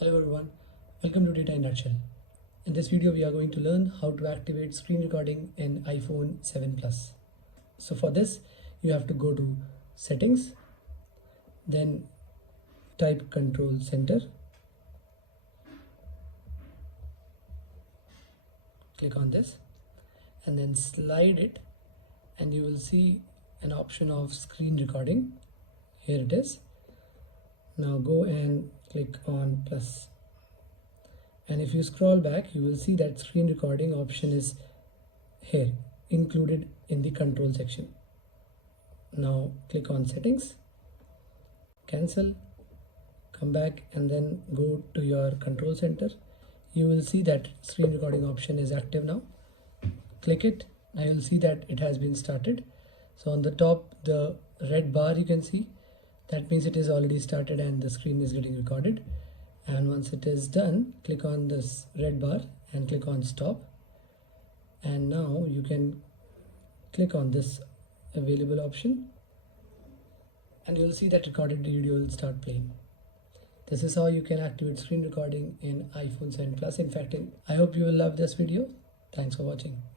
Hello everyone, welcome to Data in Nutshell. In this video we are going to learn how to activate screen recording in iPhone 7 Plus. So for this you have to go to settings, then type control center, click on this and then slide it and you will see an option of screen recording. Here it is. Now go and click on plus. And if you scroll back, you will see that screen recording option is here, included in the control section. Now click on settings, cancel, come back and then go to your control center. You will see that screen recording option is active now. Click it. Now you will see that it has been started. So on the top, the red bar you can see, that means it is already started and the screen is getting recorded. And once it is done, click on this red bar and click on stop. And now you can click on this available option and you will see that recorded video will start playing. This is how you can activate screen recording in iPhone 7 Plus. In fact, I hope you will love this video. Thanks for watching.